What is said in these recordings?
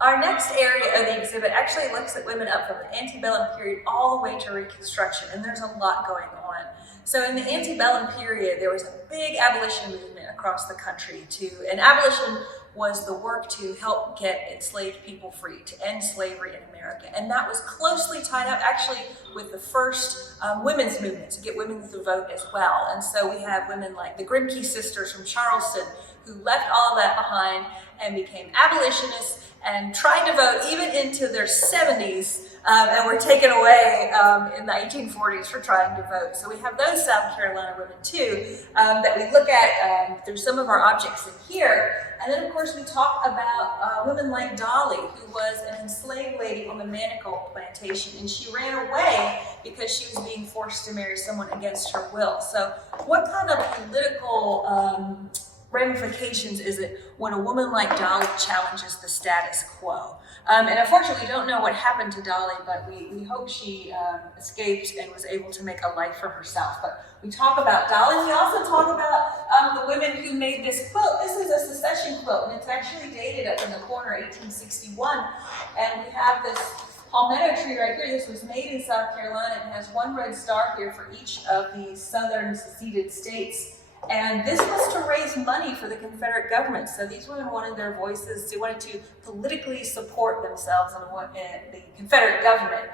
Our next area of the exhibit actually looks at women up from the antebellum period all the way to Reconstruction, and there's a lot going on. So in the antebellum period, there was a big abolition movement across the country and abolition was the work to help get enslaved people free, to end slavery in America. And that was closely tied up actually with the first women's movement to get women to vote as well. And so we have women like the Grimke sisters from Charleston who left all of that behind and became abolitionists and tried to vote even into their 70s and were taken away in the 1840s for trying to vote. So we have those South Carolina women too that we look at through some of our objects in here. And then of course we talk about women like Dolly, who was an enslaved lady on the Manacle plantation, and she ran away because she was being forced to marry someone against her will. So what kind of political ramifications is it when a woman like Dolly challenges the status quo? And unfortunately, we don't know what happened to Dolly, but we hope she escaped and was able to make a life for herself. But we talk about Dolly. We also talk about the women who made this quilt. This is a secession quilt, and it's actually dated up in the corner, 1861. And we have this palmetto tree right here. This was made in South Carolina and has one red star here for each of the southern seceded states. And this was to raise money for the Confederate government. So these women wanted their voices, they wanted to politically support themselves in the Confederate government,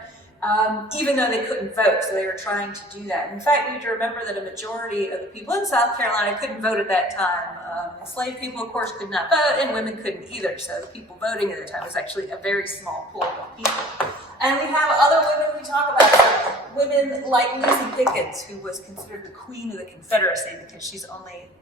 even though they couldn't vote, so they were trying to do that. In fact, we need to remember that a majority of the people in South Carolina couldn't vote at that time. Enslaved people, of course, could not vote, and women couldn't either. So the people voting at the time was actually a very small pool of people. And we have other women we talk about, women like Lizzie Pickens, who was considered the queen of the Confederacy because she's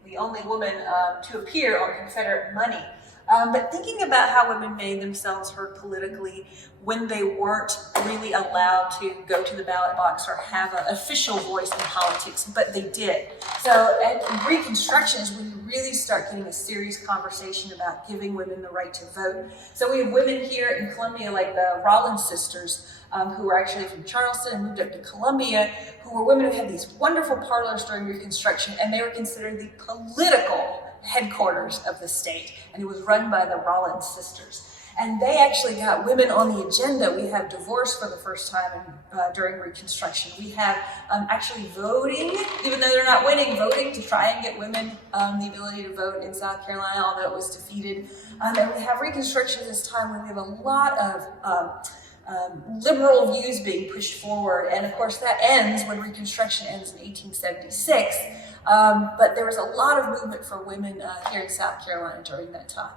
the only woman to appear on Confederate money. But thinking about how women made themselves heard politically when they weren't really allowed to go to the ballot box or have an official voice in politics, but they did. So at Reconstruction is when you really start getting a serious conversation about giving women the right to vote. So we have women here in Columbia like the Rollins sisters, who were actually from Charleston and moved up to Columbia, who were women who had these wonderful parlors during Reconstruction, and they were considered the political headquarters of the state, and it was run by the Rollins sisters. And they actually got women on the agenda. We have divorce for the first time during Reconstruction. We have actually voting, even though they're not winning, voting to try and get women the ability to vote in South Carolina, although it was defeated. And we have Reconstruction at this time when we have a lot of liberal views being pushed forward. And of course that ends when Reconstruction ends in 1876. But there was a lot of movement for women here in South Carolina during that time.